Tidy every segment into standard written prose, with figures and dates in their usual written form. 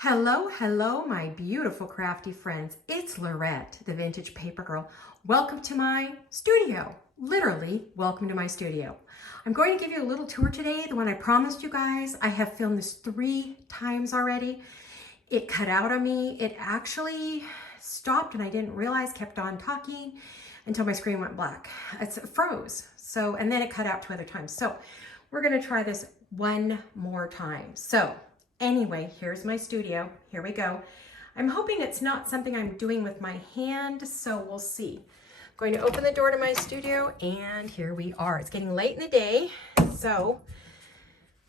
Hello, hello, my beautiful crafty friends. It's Laurette, the Vintage Paper Girl. Welcome to my studio. Literally, welcome to my studio. I'm going to give you a little tour today, the one I promised you guys. I have filmed this 3 times already. It cut out on me. It actually stopped and I didn't realize, kept on talking until my screen went black. It froze. And then it cut out 2 other times. So we're gonna try this one more time. So anyway, here's my studio. Here we go. I'm hoping it's not something I'm doing with my hand, so we'll see. I'm going to open the door to my studio and here we are. It's getting late in the day, so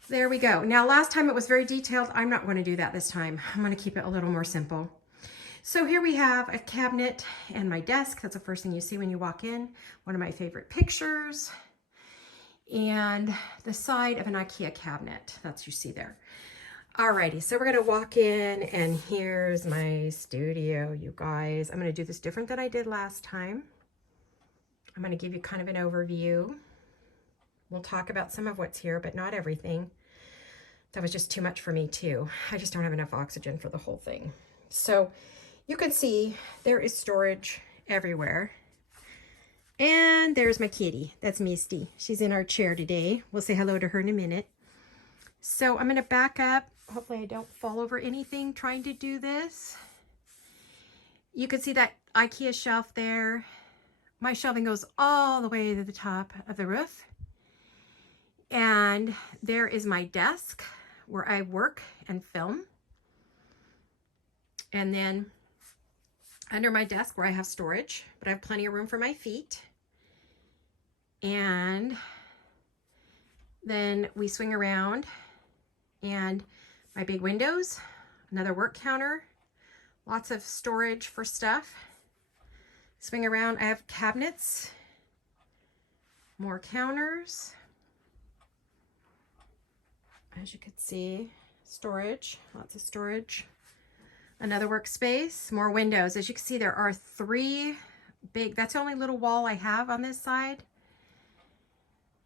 there we go. Now, last time it was very detailed. I'm not going to do that this time. I'm going to keep it a little more simple. So here we have a cabinet and my desk. That's the first thing you see when you walk in. One of my favorite pictures. And the side of an IKEA cabinet. That's what you see there. Alrighty, so we're going to walk in and here's my studio, you guys. I'm going to do this different than I did last time. I'm going to give you kind of an overview. We'll talk about some of what's here, but not everything. That was just too much for me too. I just don't have enough oxygen for the whole thing. So you can see there is storage everywhere. And there's my kitty. That's Misty. She's in our chair today. We'll say hello to her in a minute. So I'm going to back up. Hopefully I don't fall over anything trying to do this. You can see that IKEA shelf there. My shelving goes all the way to the top of the roof. And there is my desk where I work and film. And then under my desk where I have storage, but I have plenty of room for my feet. And then we swing around and my big windows, another work counter, lots of storage for stuff. Swing around, I have cabinets, more counters. As you can see, storage, lots of storage. Another workspace, more windows. As you can see, there are 3 big, that's the only little wall I have on this side.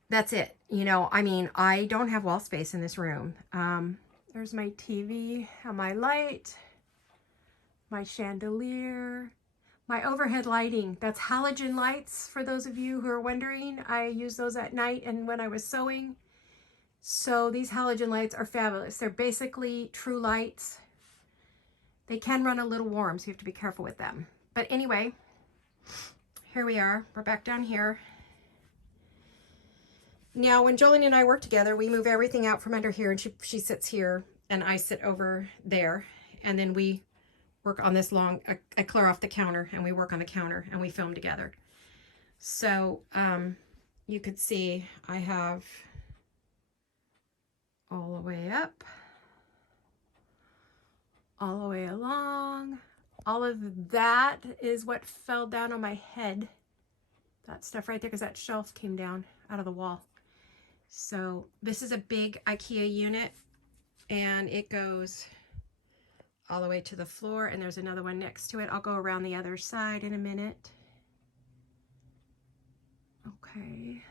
That's it. You know, I mean, I don't have wall space in this room. There's my TV, my light, my chandelier, my overhead lighting. That's halogen lights for those of you who are wondering. I use those at night and when I was sewing. So these halogen lights are fabulous. They're basically true lights. They can run a little warm, so you have to be careful with them. But anyway, here we are. We're back down here. Now, when Jolene and I work together, we move everything out from under here, and she sits here, and I sit over there. And then we work on this long, I clear off the counter, and we work on the counter, and we film together. So, you could see I have all the way up, all the way along. All of that is what fell down on my head. That stuff right there, because that shelf came down out of the wall. So this is a big IKEA unit and it goes all the way to the floor, and there's another one next to it. I'll go around the other side in a minute. Okay,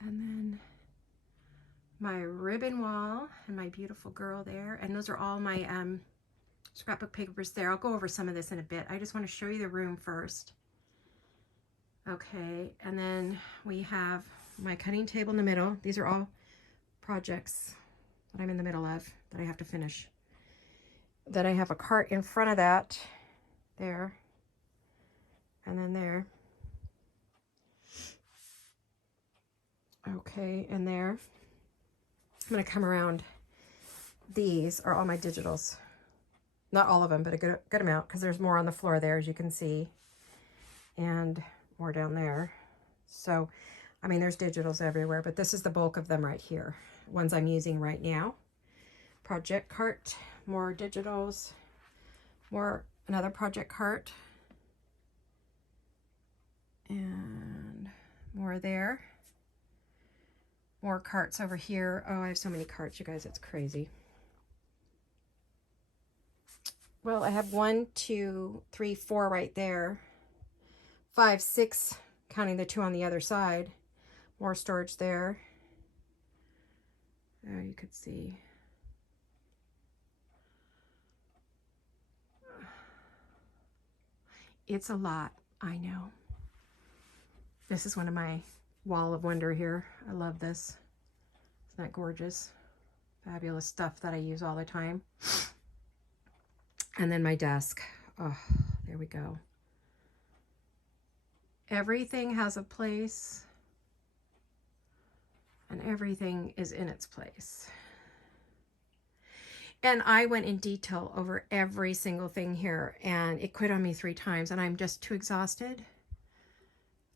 and then my ribbon wall and my beautiful girl there, and those are all my scrapbook papers there. I'll go over some of this in a bit. I just want to show you the room first. Okay, and then we have my cutting table in the middle. These are all projects that I'm in the middle of that I have to finish. Then I have a cart in front of that, there, and then there. Okay, and there. I'm gonna come around. These are all my digitals. Not all of them, but a good amount, because there's more on the floor there, as you can see, and more down there. So, I mean, there's digitals everywhere, but this is the bulk of them right here. Ones I'm using right now. Project cart, more digitals, another project cart, and more there. More carts over here. Oh, I have so many carts, you guys, it's crazy. Well, I have 1, 2, 3, 4 right there. 5, 6, counting the 2 on the other side. More storage there. There you could see. It's a lot, I know. This is one of my wall of wonder here. I love this. Isn't that gorgeous? Fabulous stuff that I use all the time. And then my desk. Oh, there we go. Everything has a place, and everything is in its place. And I went in detail over every single thing here, and it quit on me 3 times, and I'm just too exhausted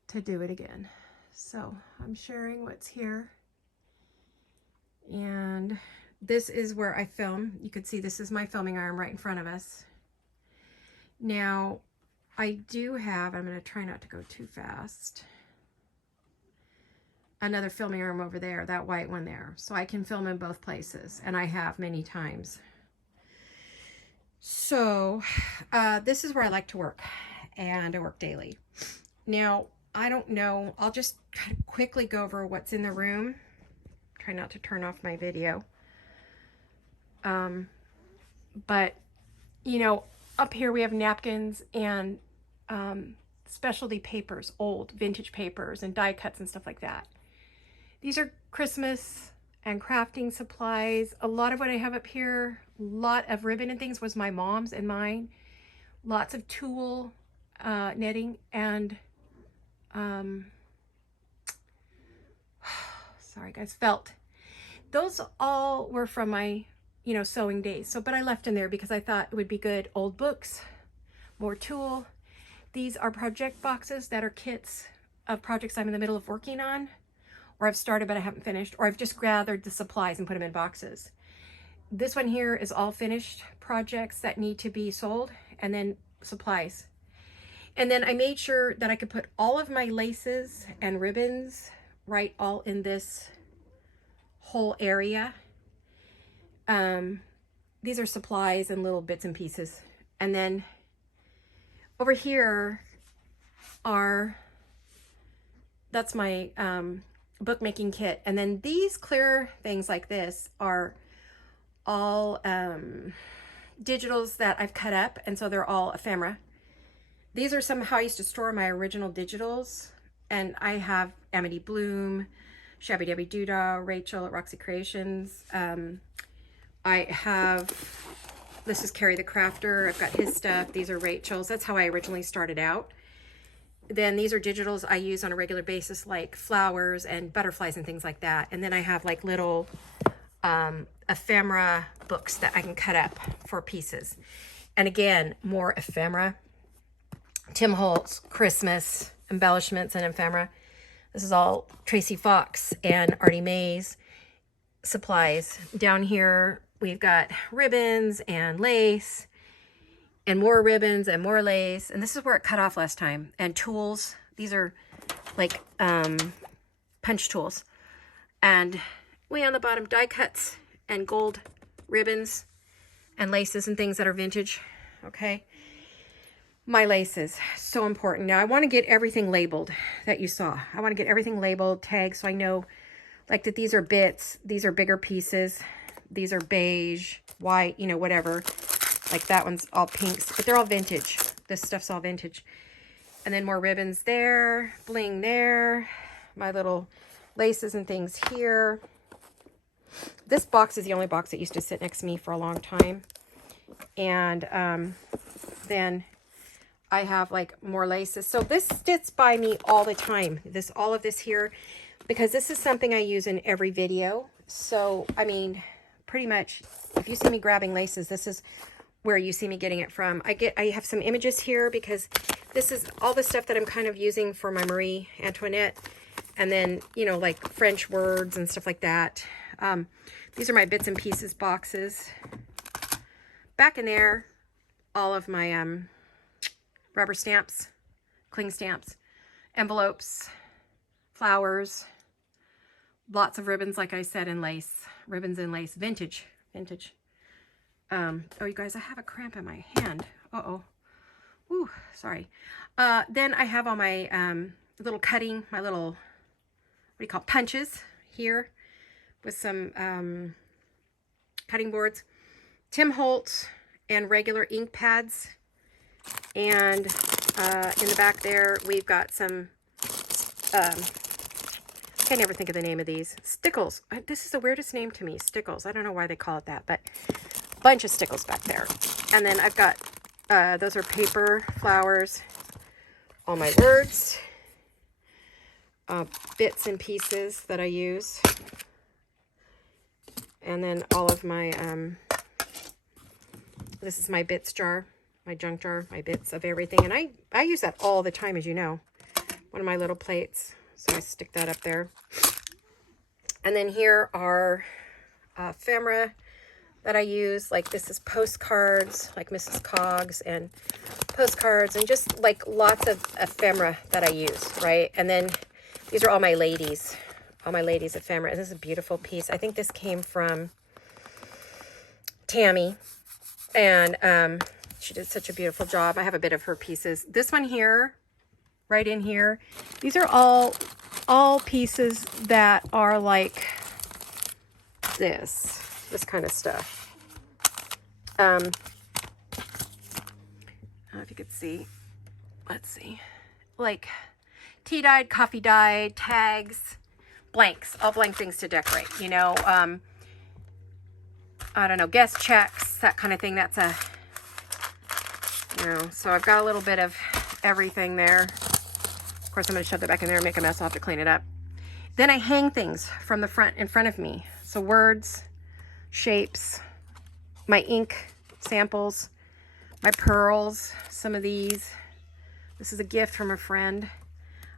to do it again. So I'm sharing what's here. And this is where I film. You can see this is my filming arm right in front of us. Now, I do have, I'm going to try not to go too fast, another filming arm over there, that white one there. So I can film in both places, and I have many times. So this is where I like to work, and I work daily. Now, I don't know, I'll just kind of quickly go over what's in the room. Try not to turn off my video. But, you know, up here we have napkins and specialty papers, old vintage papers and die cuts and stuff like that. These are Christmas and crafting supplies. A lot of what I have up here, a lot of ribbon and things was my mom's and mine. Lots of tulle knitting and sorry guys, felt. Those all were from my, you know, sewing days. So, but I left in there because I thought it would be good. Old books, more tulle. These are project boxes that are kits of projects I'm in the middle of working on, or I've started but I haven't finished, or I've just gathered the supplies and put them in boxes. This one here is all finished projects that need to be sold, and then supplies. And then I made sure that I could put all of my laces and ribbons right all in this whole area. These are supplies and little bits and pieces. And then over here that's my bookmaking kit. And then these clear things like this are all digitals that I've cut up, and so they're all ephemera. These are somehow I used to store my original digitals, and I have Amity Bloom, Shabby Debbie Doodah, Rachel at Roxy Creations. I have, this is Carrie the Crafter. I've got his stuff. These are Rachel's. That's how I originally started out. Then these are digitals I use on a regular basis, like flowers and butterflies and things like that. And then I have like little ephemera books that I can cut up for pieces. And again, more ephemera. Tim Holtz, Christmas, embellishments and ephemera. This is all Tracy Fox and Artie Mae's supplies. Down here, we've got ribbons and lace and more ribbons and more lace. And this is where it cut off last time. And tools. These are like punch tools. And way on the bottom, die cuts and gold ribbons and laces and things that are vintage. Okay. My laces, so important. Now I want to get everything labeled that you saw. I want to get everything labeled, tagged, so I know like that these are bits, these are bigger pieces, these are beige, white, you know, whatever. Like that one's all pinks, but they're all vintage. This stuff's all vintage. And then more ribbons there, bling there, my little laces and things here. This box is the only box that used to sit next to me for a long time. And then I have like more laces. So this sits by me all the time. All of this here, because this is something I use in every video. So, I mean, pretty much if you see me grabbing laces, this is where you see me getting it from. I have some images here because this is all the stuff that I'm kind of using for my Marie Antoinette. And then, you know, like French words and stuff like that. These are my bits and pieces boxes. Back in there, all of my rubber stamps, cling stamps, envelopes, flowers, lots of ribbons, like I said, and lace, ribbons and lace, vintage. Oh, you guys, I have a cramp in my hand. Uh-oh. Woo, sorry. Then I have all my little cutting, my little, what do you call it, punches here with some cutting boards. Tim Holtz and regular ink pads. And In the back there, we've got some, I can't never think of the name of these. Stickles. This is the weirdest name to me, stickles. I don't know why they call it that, but a bunch of stickles back there. And then I've got, those are paper flowers, all my words, bits and pieces that I use. And then all of my, this is my bits jar, my junk jar, my bits of everything. And I use that all the time, as you know. One of my little plates. So I stick that up there. And then here are ephemera that I use. Like this is postcards, like Mrs. Coggs, and postcards, and just like lots of ephemera that I use, right? And then these are all my ladies ephemera. This is a beautiful piece. I think this came from Tammy, and she did such a beautiful job. I have a bit of her pieces. This one here, right in here, these are all pieces that are like this kind of stuff. I don't know if you could see. Let's see. Like tea dyed, coffee dyed, tags, blanks, all blank things to decorate, you know. I don't know, guest checks, that kind of thing. That's a, you know, so I've got a little bit of everything there. Of course, I'm going to shove that back in there and make a mess. I'll have to clean it up. Then I hang things from the front, in front of me. So words, shapes, my ink samples, my pearls, some of these. This is a gift from a friend.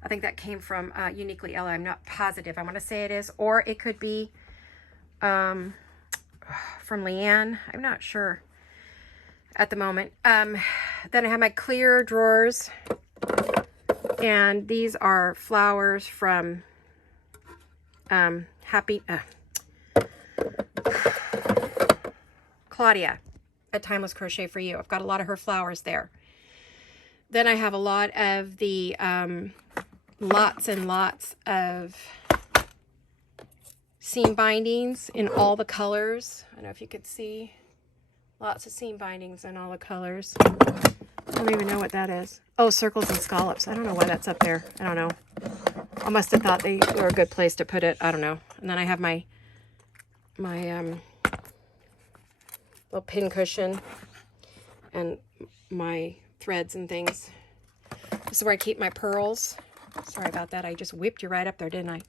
I think that came from Uniquely Ella. I'm not positive. I want to say it is. Or it could be from Leanne. I'm not sure at the moment. Then I have my clear drawers. And these are flowers from Claudia at Timeless Crochet for You. I've got a lot of her flowers there. Then I have a lot of the lots and lots of seam bindings in all the colors. I don't know if you could see. Lots of seam bindings in all the colors. I don't even know what that is. Oh, circles and scallops. I don't know why that's up there. I don't know. I must have thought they were a good place to put it. I don't know. And then I have my little pin cushion and my threads and things. This is where I keep my pearls. Sorry about that. I just whipped you right up there, didn't I?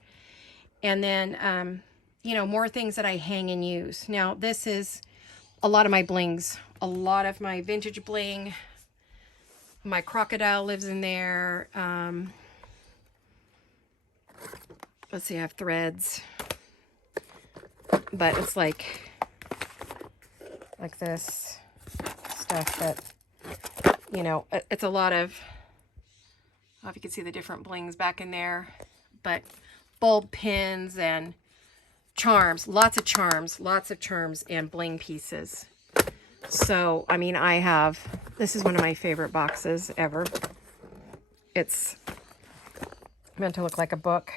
And then, you know, more things that I hang and use. Now, this is a lot of my blings. A lot of my vintage bling. My crocodile lives in there. Let's see, I have threads. But it's like this stuff that, you know, it's a lot of, I don't know if you can see the different blings back in there, but bulb pins and charms, lots of charms and bling pieces. So, I mean, I have, this is one of my favorite boxes ever. It's meant to look like a book.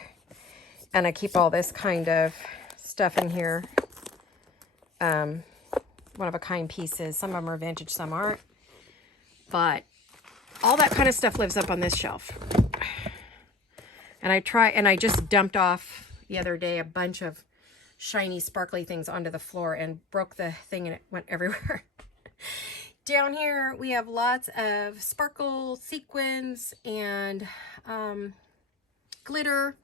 And I keep all this kind of stuff in here. One of a kind pieces. Some of them are vintage, some aren't. But all that kind of stuff lives up on this shelf. And I just dumped off the other day a bunch of shiny, sparkly things onto the floor and broke the thing and it went everywhere. Down here, we have lots of sparkle, sequins, and glitter,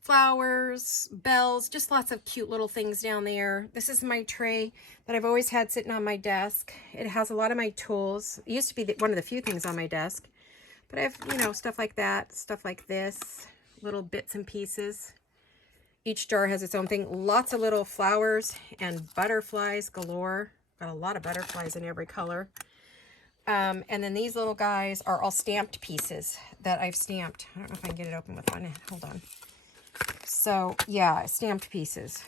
flowers, bells, just lots of cute little things down there. This is my tray that I've always had sitting on my desk. It has a lot of my tools. It used to be one of the few things on my desk. But I have, you know, stuff like that, stuff like this, little bits and pieces. Each jar has its own thing. Lots of little flowers and butterflies galore. Got a lot of butterflies in every color. And then these little guys are all stamped pieces that I've stamped. I don't know if I can get it open with one. Hold on. So, yeah, stamped pieces.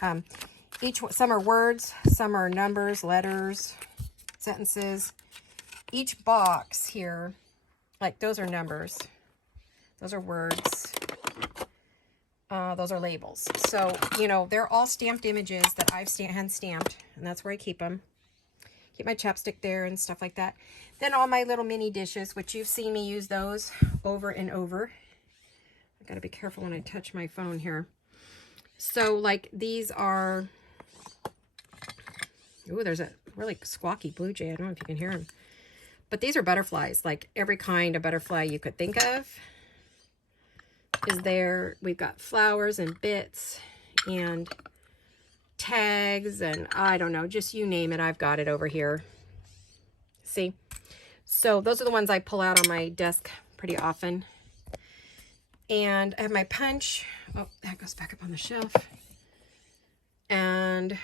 Some are words, some are numbers, letters, sentences. Each box here, like those are numbers. Those are words. Those are labels. So, you know, they're all stamped images that I've hand stamped, and that's where I keep them. keep my chapstick there and stuff like that. Then all my little mini dishes, which you've seen me use those over and over. I gotta be careful when I touch my phone here. So like these are, ooh, there's a really squawky blue jay. I don't know if you can hear him. But these are butterflies, like every kind of butterfly you could think of is there. We've got flowers and bits and tags and I don't know, just you name it, I've got it over here. See? So those are the ones I pull out on my desk pretty often. And I have my punch. Oh, that goes back up on the shelf. And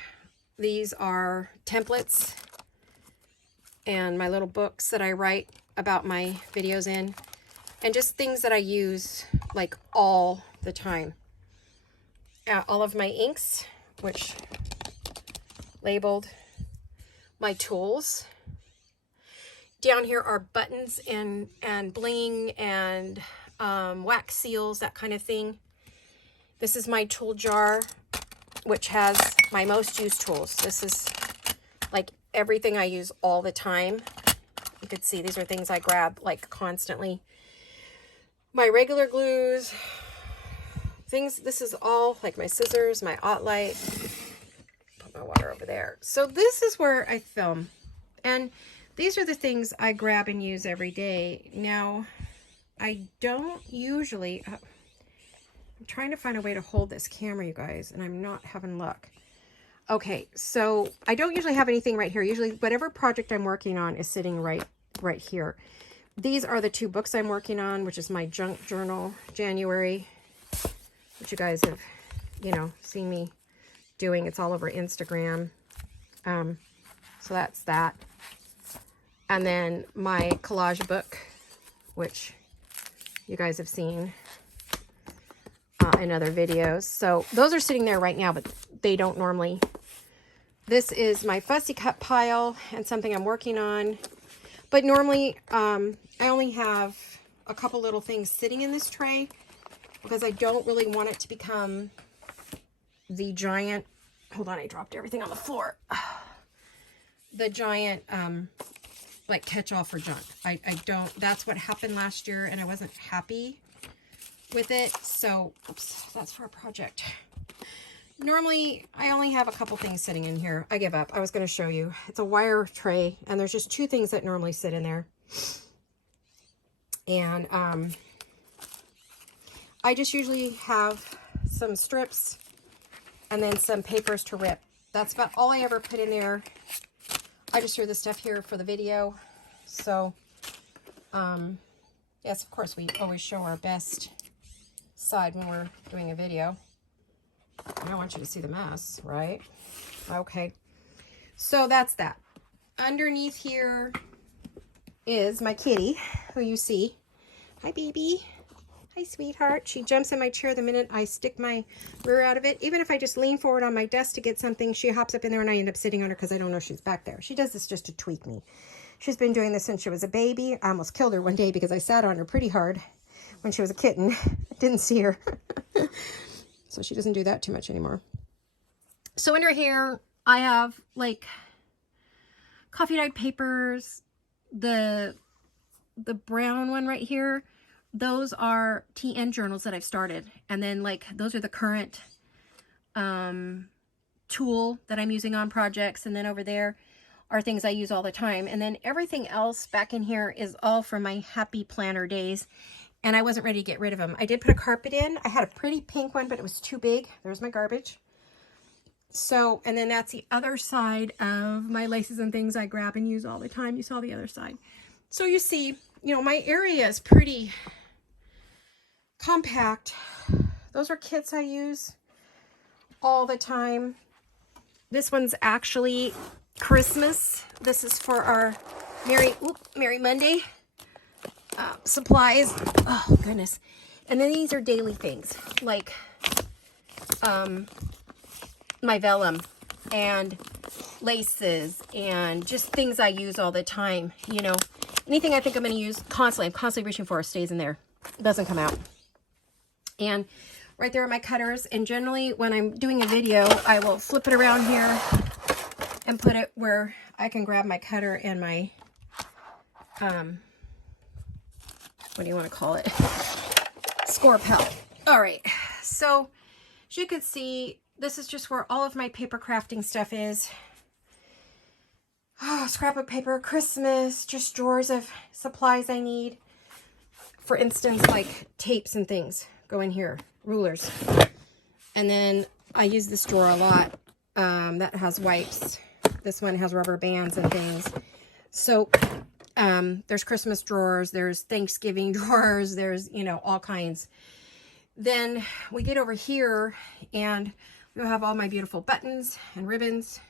these are templates and my little books that I write about my videos in, and just things that I use like all the time. All of my inks, which labeled, my tools. Down here are buttons and bling and wax seals, that kind of thing. This is my tool jar, which has my most used tools. This is like everything I use all the time. You could see these are things I grab like constantly. My regular glues, things, this is all like my scissors, my Otlite. Put my water over there. So this is where I film. And these are the things I grab and use every day. Now, I don't usually, I'm trying to find a way to hold this camera, you guys, and I'm not having luck. Okay, so I don't usually have anything right here. Usually whatever project I'm working on is sitting right here. These are the two books I'm working on, which is my junk journal, January, which you guys have, you know, seen me doing. It's all over Instagram. So that's that. And then my collage book, which you guys have seen in other videos. So those are sitting there right now, but they don't normally. This is my fussy cut pile and something I'm working on. But normally I only have a couple little things sitting in this tray because I don't really want it to become the giant, hold on, I dropped everything on the floor. The giant like catch-all for junk. I don't, that's what happened last year and I wasn't happy with it. So, oops, that's for a project. Normally, I only have a couple things sitting in here. I give up. I was going to show you. It's a wire tray, and there's just two things that normally sit in there. And I just usually have some strips and then some papers to rip. That's about all I ever put in there. I just threw the stuff here for the video. So, yes, of course, we always show our best side when we're doing a video. I don't want you to see the mess, right? Okay. So that's that. Underneath here is my kitty, who you see. Hi, baby. Hi, sweetheart. She jumps in my chair the minute I stick my rear out of it. Even if I just lean forward on my desk to get something, she hops up in there and I end up sitting on her because I don't know she's back there. She does this just to tweak me. She's been doing this since she was a baby. I almost killed her one day because I sat on her pretty hard when she was a kitten. I didn't see her. So she doesn't do that too much anymore. So under here, I have like coffee dyed papers. The brown one right here, those are TN journals that I've started. And then like, those are the current tool that I'm using on projects. And then over there are things I use all the time. And then everything else back in here is all from my happy planner days. And I wasn't ready to get rid of them. I did put a carpet in. I had a pretty pink one, but it was too big. There's my garbage. So, and then that's the other side of my laces and things I grab and use all the time. You saw the other side. So you see, you know, my area is pretty compact. Those are kits I use all the time. This one's actually Christmas. This is for our Merry Monday. Supplies. Oh goodness. And then these are daily things like my vellum and laces and just things I use all the time. You know, anything I think I'm going to use constantly, I'm constantly reaching for, stays in there. It doesn't come out. And right there are my cutters. And generally when I'm doing a video, I will flip it around here and put it where I can grab my cutter and my, what do you want to call it? Score palette. All right, so as you can see, this is just where all of my paper crafting stuff is. Oh, scrapbook paper, Christmas, just drawers of supplies I need. For instance, like tapes and things go in here, rulers. And then I use this drawer a lot. That has wipes. This one has rubber bands and things. So there's Christmas drawers, there's Thanksgiving drawers, there's, you know, all kinds. Then we get over here and we'll have all my beautiful buttons and ribbons,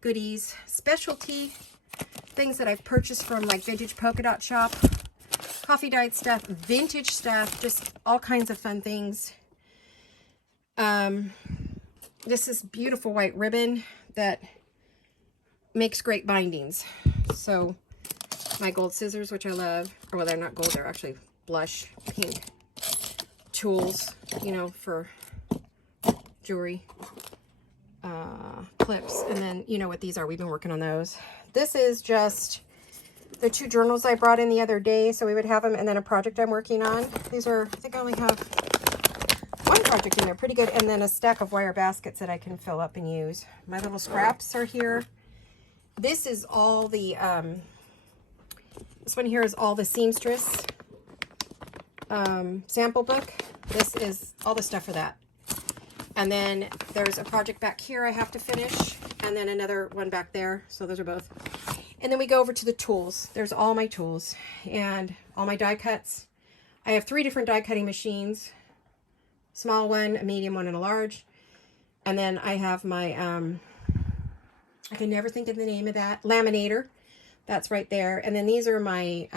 goodies, specialty things that I've purchased from like Vintage Polka Dot Shop, coffee dyed stuff, vintage stuff, just all kinds of fun things. This is beautiful white ribbon that makes great bindings. So my gold scissors, which I love, or well, they're not gold, they're actually blush pink tools, you know, for jewelry, clips. And then, you know what these are, we've been working on those. This is just the 2 journals I brought in the other day, so we would have them, and then a project I'm working on. These are, I think I only have 1 project in there, pretty good, and then a stack of wire baskets that I can fill up and use. My little scraps are here. This is all the, this one here is all the seamstress sample book. This is all the stuff for that. And then there's a project back here I have to finish, and then another one back there. So those are both. And then we go over to the tools. There's all my tools and all my die cuts. I have 3 different die cutting machines. Small one, a medium one, and a large. And then I have my, I can never think of the name of that, laminator. That's right there. And then these are my,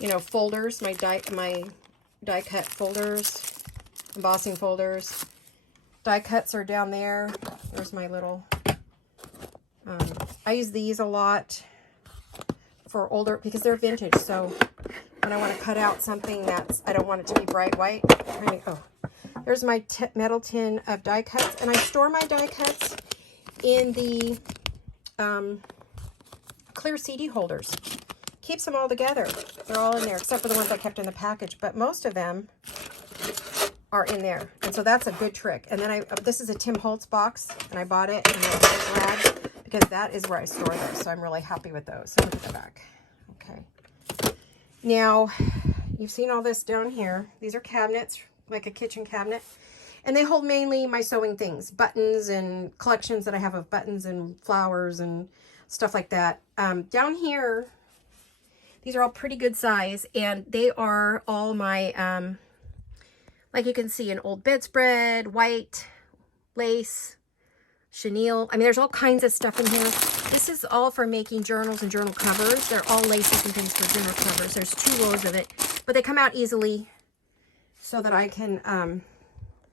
you know, folders, my die cut folders, embossing folders. Die cuts are down there. There's my little, I use these a lot for older, because they're vintage. So when I want to cut out something that's, I don't want it to be bright white. Oh, there's my metal tin of die cuts. And I store my die cuts in the clear CD holders. Keeps them all together. They're all in there, except for the ones I kept in the package. But most of them are in there. And so that's a good trick. And then this is a Tim Holtz box, and I bought it, and I'm so glad, because that is where I store those. So I'm really happy with those. So look at the back. Okay. Now, you've seen all this down here. These are cabinets, like a kitchen cabinet. And they hold mainly my sewing things, buttons and collections that I have of buttons and flowers and stuff like that. Down here, these are all pretty good size, and they are all my, like you can see, an old bedspread, white, lace, chenille. I mean, there's all kinds of stuff in here. This is all for making journals and journal covers. They're all laces and things for journal covers. There's 2 rows of it, but they come out easily so that I can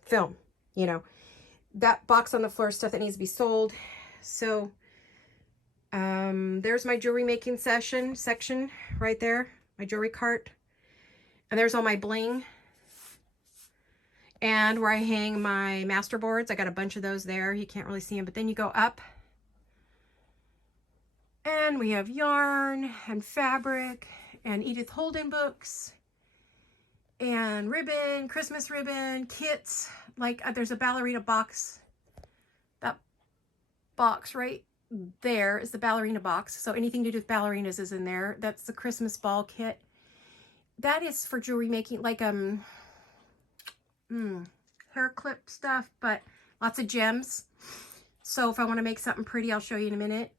film, you know. That box on the floor is stuff that needs to be sold. So there's my jewelry making section right there, my jewelry cart. And there's all my bling. And where I hang my master boards, I got a bunch of those there. You can't really see them, but then you go up and we have yarn and fabric and Edith Holden books and ribbon, Christmas ribbon, kits. Like there's a ballerina box. That box right there is the ballerina box. So anything to do with ballerinas is in there. That's the Christmas ball kit. That is for jewelry making, like hair clip stuff, but lots of gems. So if I want to make something pretty, I'll show you in a minute.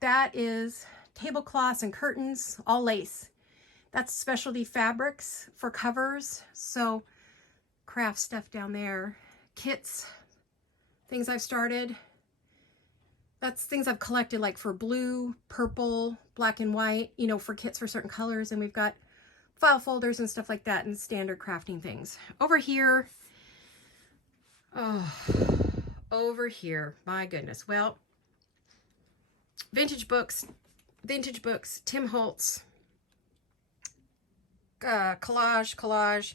That is tablecloths and curtains, all lace. That's specialty fabrics for covers. So craft stuff down there. Kits, things I've started. That's things I've collected, like for blue, purple, black and white, you know, for kits for certain colors. And we've got file folders and stuff like that, and standard crafting things. Over here, oh, over here, my goodness. Well, vintage books, Tim Holtz, collage,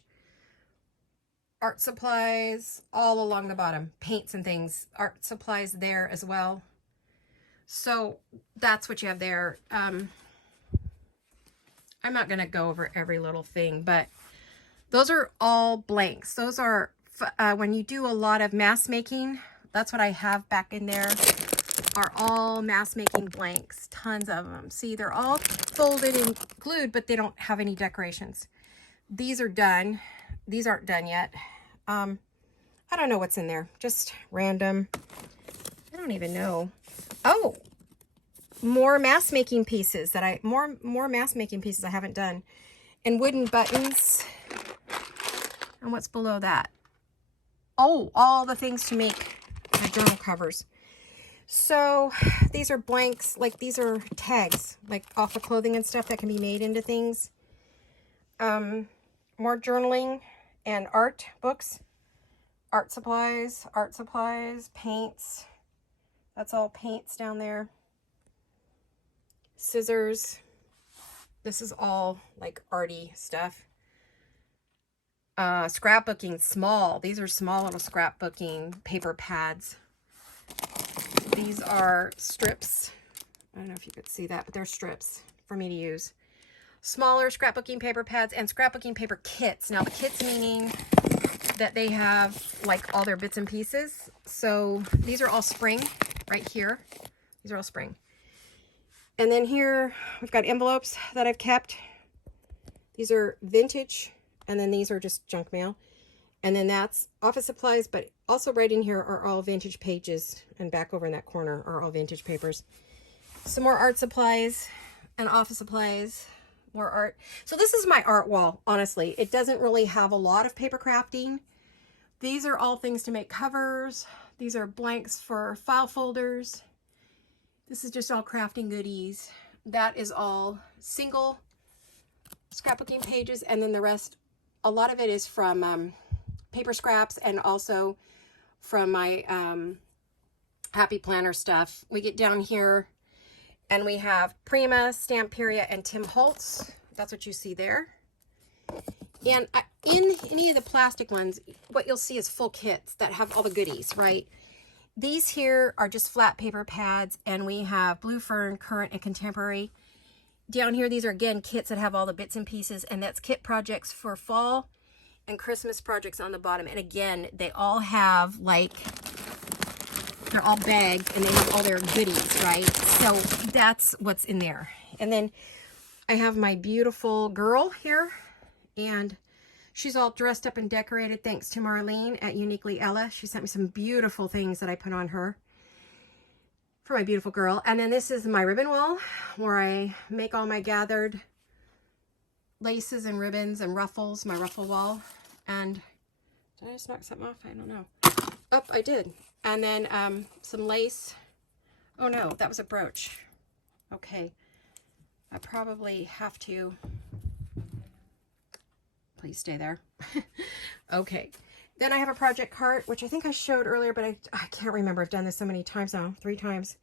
art supplies all along the bottom, paints and things, art supplies there as well. So that's what you have there. I'm not going to go over every little thing, but those are all blanks. Those are, when you do a lot of mask making, that's what I have back in there, are all mask making blanks, tons of them. See, they're all folded and glued, but they don't have any decorations. These are done. These aren't done yet. I don't know what's in there, just random. I don't even know. Oh, more mask making pieces that more mask making pieces I haven't done. And wooden buttons. And what's below that? Oh, all the things to make my journal covers. So these are blanks, like these are tags, like off of clothing and stuff that can be made into things. More journaling and art books, art supplies, paints. That's all paints down there. Scissors. This is all like arty stuff. Scrapbooking, small. These are small little scrapbooking paper pads. These are strips. I don't know if you could see that, but they're strips for me to use. Smaller scrapbooking paper pads and scrapbooking paper kits. Now the kits meaning that they have like all their bits and pieces. So these are all spring right here. These are all spring. And then here we've got envelopes that I've kept. These are vintage, and then these are just junk mail. And then that's office supplies, but also right in here are all vintage pages, and back over in that corner are all vintage papers. Some more art supplies and office supplies, more art. So this is my art wall, honestly. It doesn't really have a lot of paper crafting. These are all things to make covers. These are blanks for file folders. This is just all crafting goodies. That is all single scrapbooking pages, and then the rest, a lot of it is from paper scraps and also from my Happy Planner stuff. We get down here and we have Prima, Stamperia, and Tim Holtz. That's what you see there. And in any of the plastic ones, what you'll see is full kits that have all the goodies, right? These here are just flat paper pads, and we have Blue Fern, Current, and Contemporary. Down here, these are, again, kits that have all the bits and pieces, and that's kit projects for fall and Christmas projects on the bottom. And again, they all have, like, they're all bagged, and they have all their goodies, right? So that's what's in there. And then I have my beautiful girl here, and she's all dressed up and decorated thanks to Marlene at Uniquely Ella. She sent me some beautiful things that I put on her for my beautiful girl. And then this is my ribbon wall where I make all my gathered laces and ribbons and ruffles, my ruffle wall. And did I just knock something off? I don't know. Oh, I did. And then some lace. Oh no, that was a brooch. Okay. I probably have to... Please stay there. Okay. Then I have a project cart, which I think I showed earlier, but I can't remember. I've done this so many times now, 3 times.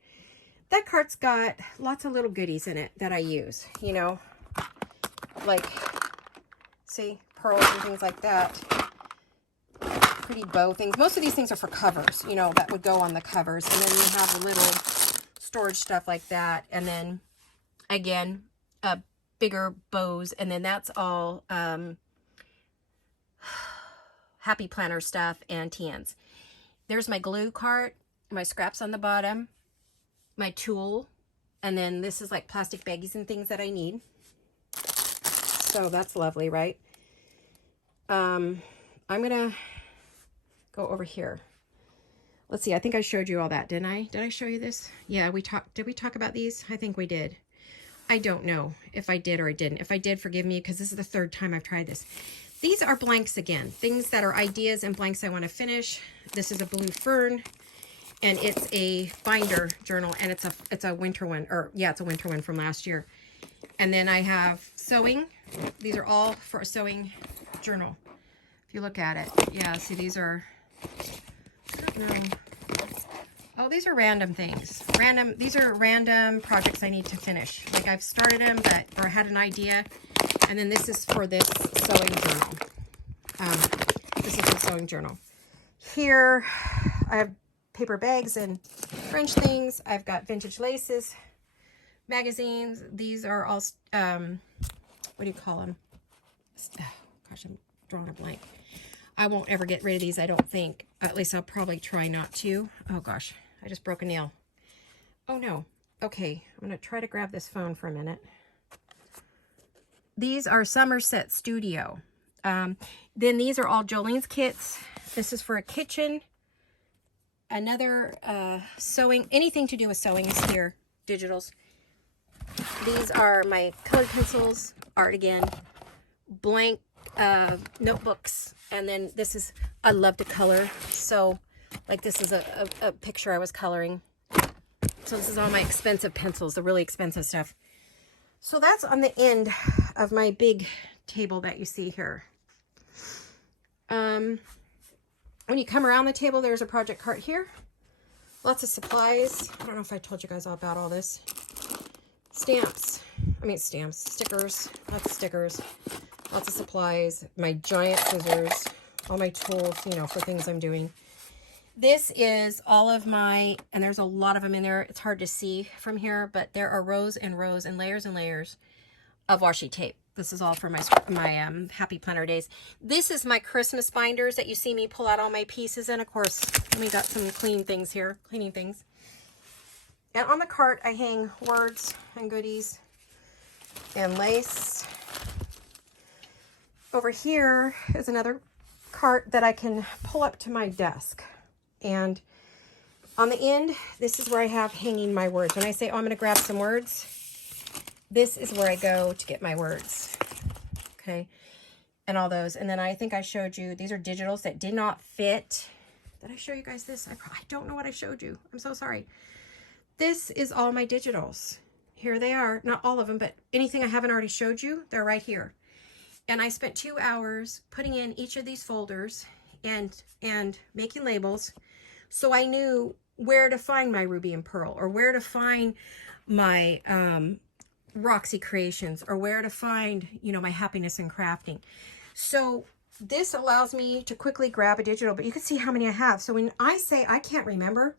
That cart's got lots of little goodies in it that I use, you know, like, see, pearls and things like that. Pretty bow things. Most of these things are for covers, you know, that would go on the covers. And then you have the little storage stuff like that. And then, again, bigger bows. And then that's all... Happy Planner stuff and TNs. There's my glue cart, my scraps on the bottom, my tool, and then this is like plastic baggies and things that I need. So that's lovely, right? I'm gonna go over here. Let's see, I think I showed you all that, didn't I? Did I show you this? Yeah, did we talk about these? I think we did. I don't know if I did or I didn't. If I did, forgive me, because this is the 3rd time I've tried this. These are blanks again, things that are ideas and blanks I want to finish. This is a Blue Fern, and it's a binder journal, and it's a winter one, or yeah, it's a winter one from last year. And then I have sewing. These are all for a sewing journal. If you look at it, yeah, see, these are, I don't know. Oh, these are random things. These are random projects I need to finish. Like I've started them, or had an idea. And then this is for this sewing journal. This is a sewing journal. Here, I have paper bags and French things. I've got vintage laces, magazines. These are all, what do you call them? Oh, gosh, I'm drawing a blank. I won't ever get rid of these, I don't think. At least I'll probably try not to. Oh, gosh, I just broke a nail. Oh, no. Okay, I'm going to try to grab this phone for a minute. These are Somerset Studio. Then these are all Jolene's kits. This is for a kitchen. Another sewing, anything to do with sewing is here. Digitals. These are my colored pencils, art again, blank notebooks, and then this is, I love to color, so like this is a picture I was coloring. So this is all my expensive pencils, the really expensive stuff. So that's on the end of my big table that you see here. When you come around the table, there's a project cart here. Lots of supplies. I don't know if I told you guys all about all this. Stamps, stickers, lots of stickers, lots of supplies, my giant scissors, all my tools, you know, for things I'm doing. This is all of my, and there's a lot of them in there. It's hard to see from here, but there are rows and rows and layers of washi tape. This is all for my Happy Planner Days. This is my Christmas binders that you see me pull out all my pieces, and of course, we got some cleaning things here. And on the cart, I hang words and goodies and lace. Over here is another cart that I can pull up to my desk. And on the end, this is where I have hanging my words. When I say, oh, I'm going to grab some words, this is where I go to get my words. Okay. And all those. And then I think I showed you, these are digitals that did not fit. Did I show you guys this? I don't know what I showed you. I'm so sorry. This is all my digitals. Here they are. Not all of them, but anything I haven't already showed you, they're right here. And I spent 2 hours putting in each of these folders and making labels, so I knew where to find my Ruby and Pearl, or where to find my Roxy Creations, or where to find, you know, my Happiness in Crafting. So this allows me to quickly grab a digital, but you can see how many I have. So when I say I can't remember,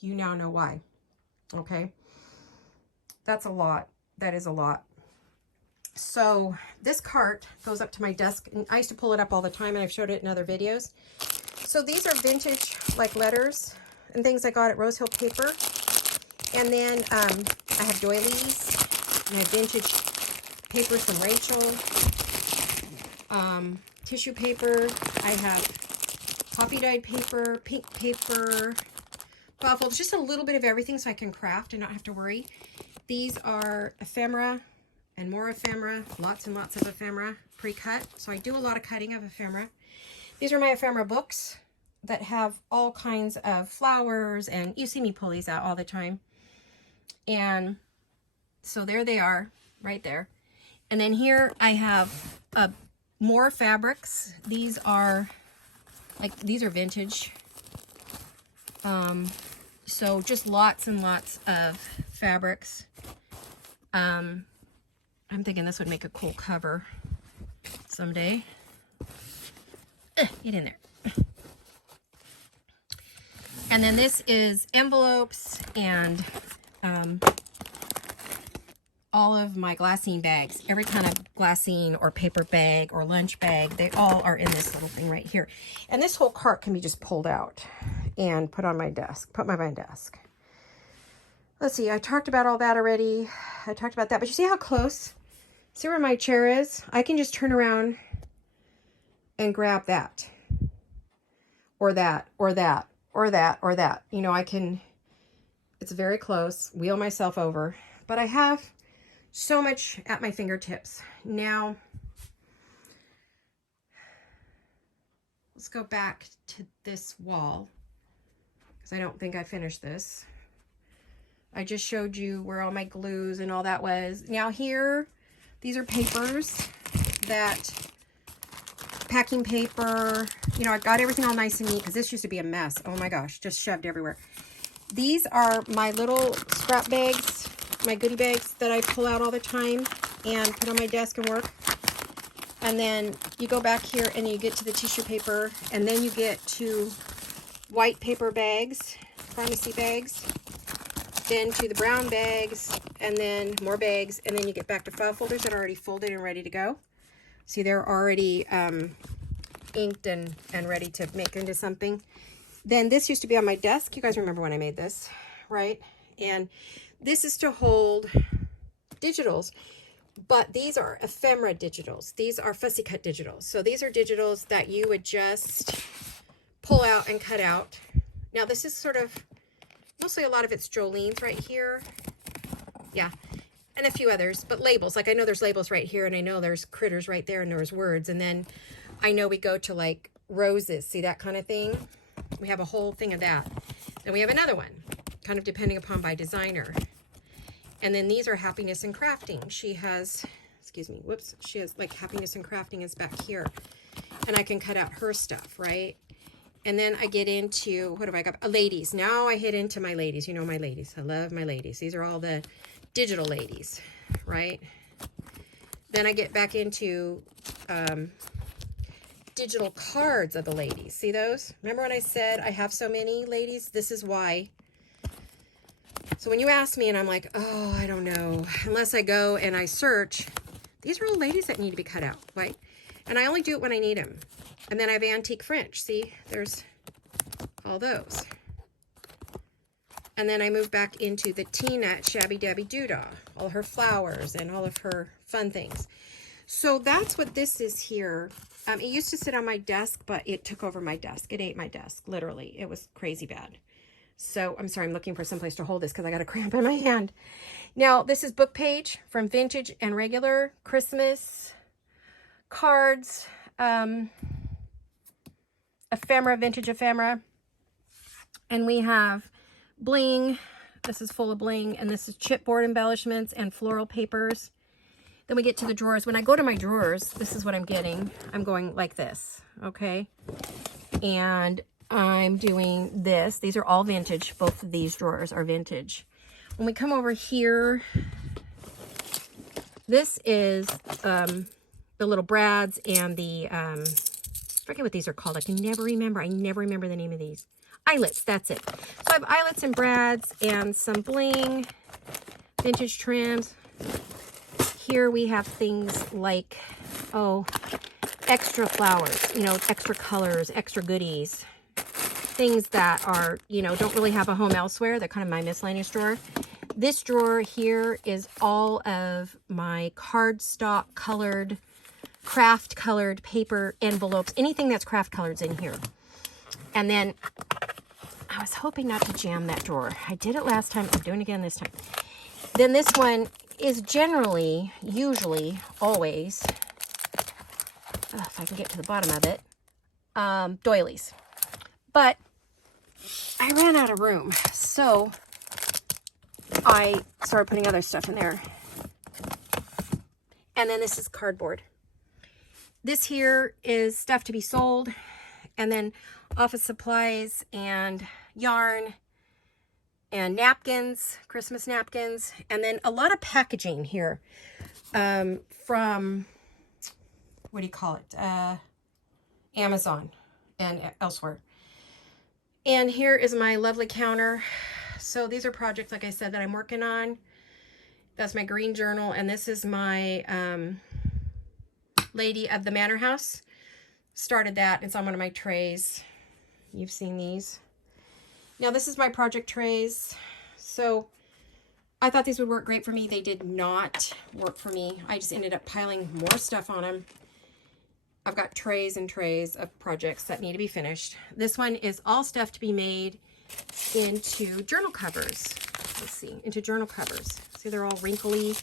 you now know why. Okay, that's a lot. That is a lot. So this cart goes up to my desk, and I used to pull it up all the time, and I've showed it in other videos. So these are vintage, like, letters and things I got at Rose Hill Paper. And then I have doilies, and I have vintage papers from Rachel, tissue paper. I have poppy dyed paper, pink paper, buffles, just a little bit of everything so I can craft and not have to worry. These are ephemera and more ephemera, lots and lots of ephemera, pre-cut. So I do a lot of cutting of ephemera. These are my ephemera books that have all kinds of flowers, and you see me pull these out all the time. And so there they are, right there. And then here I have more fabrics. These are vintage. So just lots and lots of fabrics. I'm thinking this would make a cool cover someday. Get in there. And then this is envelopes and all of my glassine bags. Every kind of glassine or paper bag or lunch bag, they all are in this little thing right here. And this whole cart can be just pulled out and put on my desk, put by my desk. Let's see, I talked about all that already. I talked about that, but you see how close? See where my chair is? I can just turn around and grab that, or that, or that, or that, or that. You know, I can, it's very close, wheel myself over, but I have so much at my fingertips. Now, let's go back to this wall, because I don't think I finished this. I just showed you where all my glues and all that was. Now here, these are papers that, packing paper, you know, I got everything all nice and neat, because this used to be a mess. Oh my gosh, just shoved everywhere. These are my little scrap bags, my goodie bags that I pull out all the time and put on my desk and work. And then you go back here and you get to the tissue paper, and then you get to white paper bags, pharmacy bags, then to the brown bags, and then more bags, and then you get back to file folders that are already folded and ready to go. See, they're already inked and ready to make into something. Then this used to be on my desk. You guys remember when I made this, right? And this is to hold digitals, but these are ephemera digitals. These are fussy cut digitals. So these are digitals that you would just pull out and cut out. Now this is sort of, mostly a lot of it's Jolene's right here. Yeah, and a few others, but labels. Like I know there's labels right here, and I know there's critters right there, and there's words. And then I know we go to like roses, see that kind of thing? We have a whole thing of that. Then we have another one, kind of depending upon by designer. And then these are happiness and crafting. She has, excuse me, whoops, she has like happiness and crafting is back here. And I can cut out her stuff, right? And then I get into, what have I got? Ladies. Now I hit into my ladies. You know my ladies. I love my ladies. These are all the digital ladies, right? Then I get back into digital cards of the ladies. See those? Remember when I said I have so many ladies? This is why. So when you ask me and I'm like, oh, I don't know, unless I go and I search, these are all ladies that need to be cut out, right? And I only do it when I need them. And then I have antique French. See, there's all those. And then I move back into the Tina Shabby Dabby Doodah, all her flowers and all of her fun things. So that's what this is here. It used to sit on my desk, but it took over my desk. It ate my desk, literally. It was crazy bad. So I'm sorry, I'm looking for someplace to hold this because I got a cramp in my hand. Now, this is book page from vintage and regular, Christmas, cards, ephemera, vintage ephemera. And we have bling. This is full of bling. And this is chipboard embellishments and floral papers. Then we get to the drawers. When I go to my drawers, this is what I'm getting. I'm going like this, okay? And I'm doing this. These are all vintage. Both of these drawers are vintage. When we come over here, this is the little brads and the, I forget what these are called. I can never remember. I never remember the name of these. Eyelets, that's it. So I have eyelets and brads and some bling, vintage trims. Here we have things like, oh, extra flowers, you know, extra colors, extra goodies. Things that are, you know, don't really have a home elsewhere. They're kind of my miscellaneous drawer. This drawer here is all of my cardstock colored, craft colored paper envelopes. Anything that's craft colored is in here. And then I was hoping not to jam that drawer. I did it last time. I'm doing it again this time. Then this one is generally, usually, always, if I can get to the bottom of it, doilies. But I ran out of room, so I started putting other stuff in there. And then this is cardboard. This here is stuff to be sold, and then office supplies and yarn and napkins, Christmas napkins, and then a lot of packaging here from, what do you call it, Amazon and elsewhere. And here is my lovely counter. So these are projects, like I said, that I'm working on. That's my green journal, and this is my Lady of the Manor House. Started that. It's on one of my trays. You've seen these. Now this is my project trays. So I thought these would work great for me. They did not work for me. I just ended up piling more stuff on them. I've got trays and trays of projects that need to be finished. This one is all stuff to be made into journal covers. Let's see, into journal covers. See, they're all wrinkly.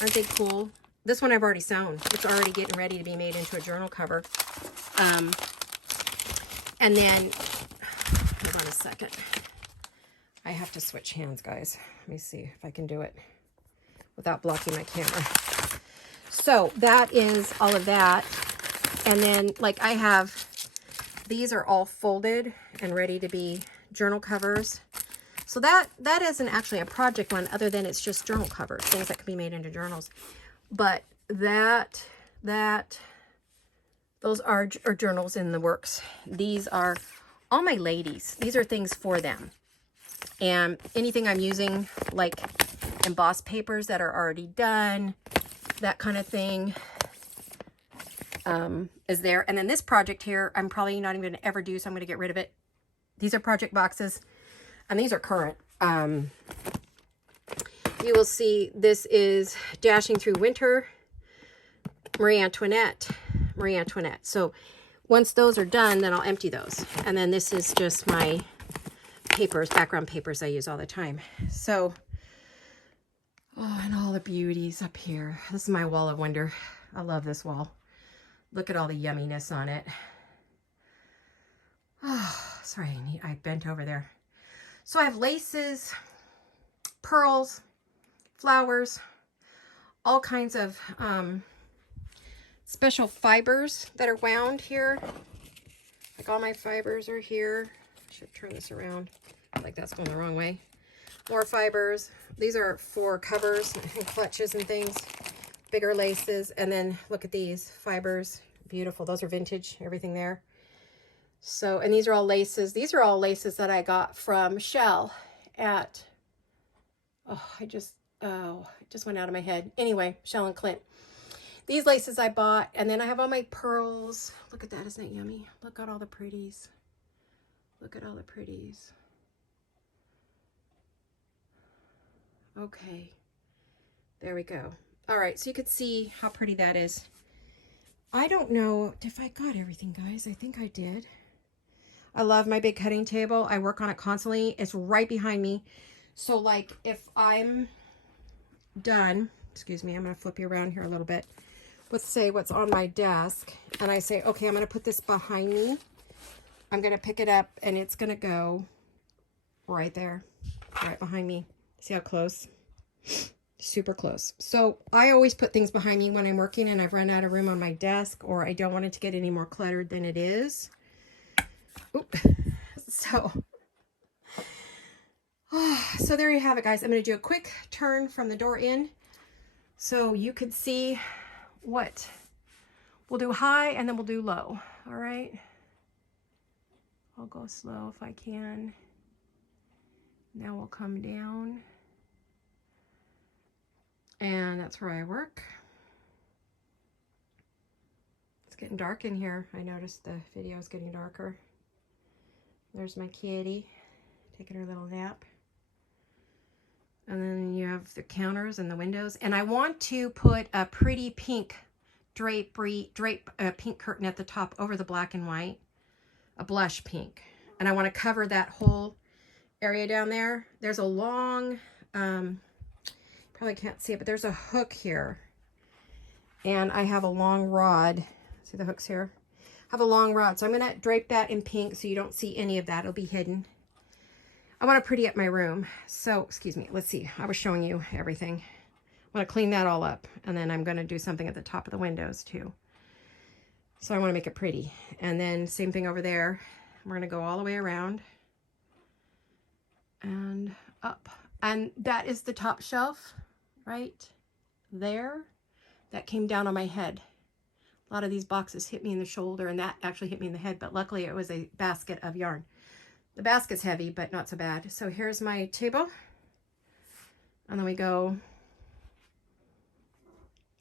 Aren't they cool? This one I've already sewn. It's already getting ready to be made into a journal cover. And then, hold on a second. I have to switch hands, guys. Let me see if I can do it without blocking my camera. So that is all of that. And then, like, I have, these are all folded and ready to be journal covers. So that isn't actually a project one, other than it's just journal covers, things that can be made into journals. But that, Those are journals in the works. These are all my ladies. These are things for them. And anything I'm using, like embossed papers that are already done, that kind of thing, is there. And then this project here, I'm probably not even going to ever do, so I'm going to get rid of it. These are project boxes, and these are current. You will see this is Dashing Through Winter, Marie Antoinette. So once those are done, then I'll empty those. And then this is just my papers, background papers I use all the time. So, oh, and all the beauties up here. This is my wall of wonder. I love this wall. Look at all the yumminess on it. Oh, sorry, I bent over there. So I have laces, pearls, flowers, all kinds of special fibers that are wound here. Like all my fibers are here. I should turn this around. Like that's going the wrong way. More fibers. These are for covers and clutches and things. Bigger laces. And then look at these fibers. Beautiful. Those are vintage. Everything there. So, and these are all laces. These are all laces that I got from Shell at, it just went out of my head. Anyway, Shell and Clint. These laces I bought, and then I have all my pearls. Look at that. Isn't that yummy? Look at all the pretties. Look at all the pretties. Okay. There we go. All right. So you could see how pretty that is. I don't know if I got everything, guys. I think I did. I love my big cutting table. I work on it constantly. It's right behind me. So like if I'm done, excuse me, I'm going to flip you around here a little bit. Let's say what's on my desk. And I say, okay, I'm going to put this behind me. I'm going to pick it up and it's going to go right there, right behind me. See how close? Super close. So I always put things behind me when I'm working and I've run out of room on my desk, or I don't want it to get any more cluttered than it is. Oop. So there you have it, guys. I'm going to do a quick turn from the door in so you could see what we'll do high and then we'll do low. All right. I'll go slow if I can. Now we'll come down. And that's where I work. It's getting dark in here. I noticed the video is getting darker. There's my kitty taking her little nap. And then you have the counters and the windows. And I want to put a pretty pink pink curtain at the top over the black and white. A blush pink. And I want to cover that whole area down there. There's a long, probably can't see it, but there's a hook here. And I have a long rod. See the hooks here? I have a long rod. So I'm going to drape that in pink so you don't see any of that. It'll be hidden. I want to pretty up my room. So, excuse me. Let's see. I was showing you everything. I want to clean that all up. And then I'm going to do something at the top of the windows too. So I want to make it pretty. And then same thing over there. We're going to go all the way around and up. And that is the top shelf right there. That came down on my head. A lot of these boxes hit me in the shoulder, and that actually hit me in the head, but luckily it was a basket of yarn. The basket's heavy, but not so bad. So here's my table. And then we go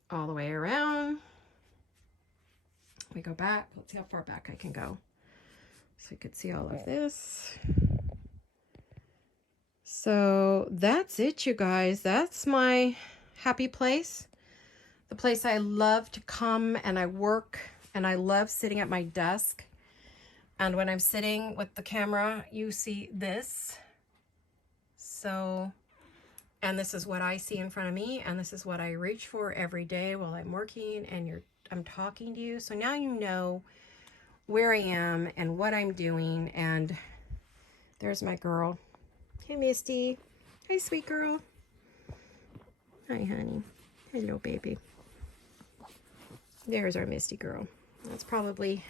all the way around. We go back. Let's see how far back I can go. So you could see all of this. So that's it, you guys. That's my happy place. The place I love to come and I work, and I love sitting at my desk. And when I'm sitting with the camera, you see this. So, and this is what I see in front of me, and this is what I reach for every day while I'm working and I'm talking to you. So now you know where I am and what I'm doing. And there's my girl. Hey, Misty. Hi, sweet girl. Hi, honey. Hello, baby. There's our Misty girl. That's probably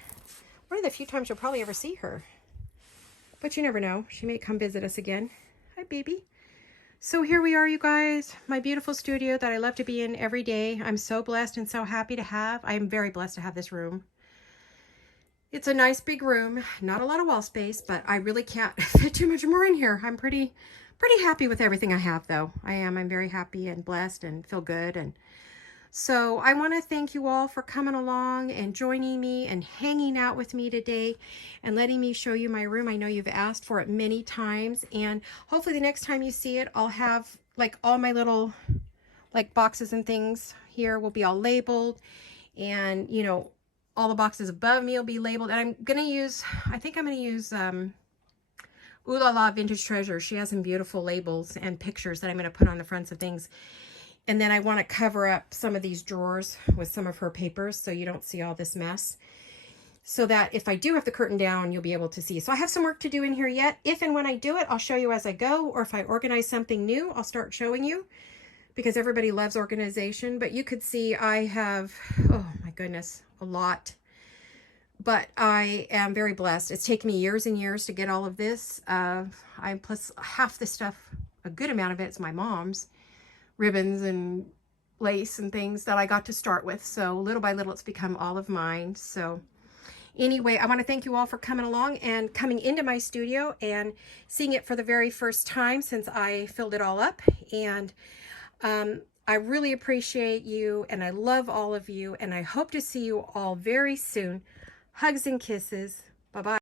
one of the few times you'll probably ever see her. But you never know. She may come visit us again. Hi, baby. So here we are, you guys. My beautiful studio that I love to be in every day. I'm so blessed and so happy to have. I am very blessed to have this room. It's a nice big room, not a lot of wall space, but I really can't fit too much more in here. I'm pretty happy with everything I have, though. I'm very happy and blessed and feel good. And so I want to thank you all for coming along and joining me and hanging out with me today and letting me show you my room. I know you've asked for it many times, and hopefully the next time you see it, I'll have like all my little like boxes and things here will be all labeled, and you know, all the boxes above me will be labeled. And I'm going to use, I think I'm going to use Ooh La La Vintage Treasure. She has some beautiful labels and pictures that I'm going to put on the fronts of things. And then I want to cover up some of these drawers with some of her papers so you don't see all this mess. So that if I do have the curtain down, you'll be able to see. So I have some work to do in here yet. If and when I do it, I'll show you as I go. Or if I organize something new, I'll start showing you. Because everybody loves organization. But you could see I have, oh my goodness, a lot. But I am very blessed. It's taken me years and years to get all of this. Plus half the stuff, a good amount of it's my mom's. Ribbons and lace and things that I got to start with. So little by little, it's become all of mine. So anyway, I want to thank you all for coming along and coming into my studio and seeing it for the very first time since I filled it all up. And I really appreciate you, and I love all of you, and I hope to see you all very soon. Hugs and kisses. Bye-bye.